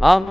啊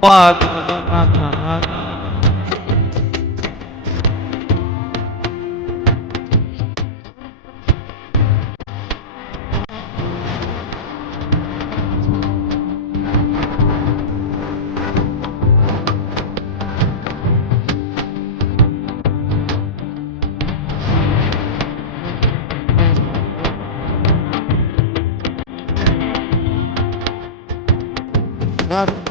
What? Not